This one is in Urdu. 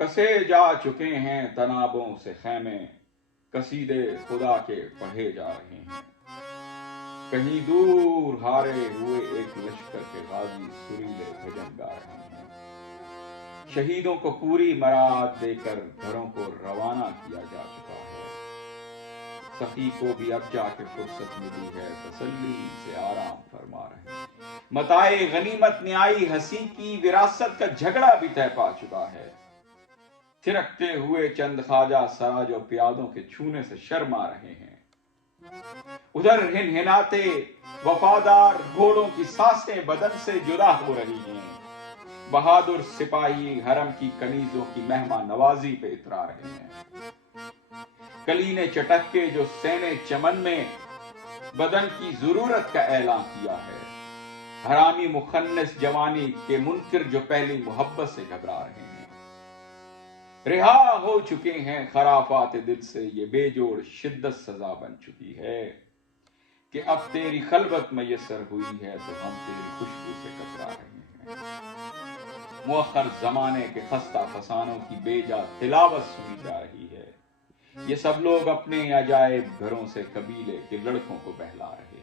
کسے جا چکے ہیں تنابوں سے خیمے، قصیدے خدا کے پڑھے جا رہے ہیں۔ کہیں دور ہارے ہوئے ایک لشکر کے غازی سریلے بھجن گا رہے ہیں۔ شہیدوں کو پوری مراد دے کر گھروں کو روانہ کیا جا چکا ہے۔ سخی کو بھی اب جا کے فرصت ملی ہے، تسلی سے آرام فرما رہے ہیں۔ متاع غنیمت نیائی ہنسی کی وراثت کا جھگڑا بھی طے پا چکا ہے۔ تھرکتے ہوئے چند خواجہ سراج و پیادوں کے چھونے سے شرما رہے ہیں۔ ادھر ہنہناتے وفادار گھوڑوں کی سانسیں بدن سے جدا ہو رہی ہیں۔ بہادر سپاہی حرم کی کنیزوں کی مہمان نوازی پہ اترا رہے ہیں۔ کلینے چٹک کے جو سینے چمن میں بدن کی ضرورت کا اعلان کیا ہے۔ حرامی مخنث جوانی کے منکر جو پہلی محبت سے گھبرا رہے ہیں۔ رہا ہو چکے ہیں خرافات دل سے، یہ بے جوڑ شدت سزا بن چکی ہے کہ اب تیری خلوت میسر ہوئی ہے تو ہم تیری خوشبو سے کترا رہے ہیں۔ مؤخر زمانے کے خستہ فسانوں کی بے جا تلاوت سنی جا رہی ہے۔ یہ سب لوگ اپنے عجائب گھروں سے قبیلے کے لڑکوں کو بہلا رہے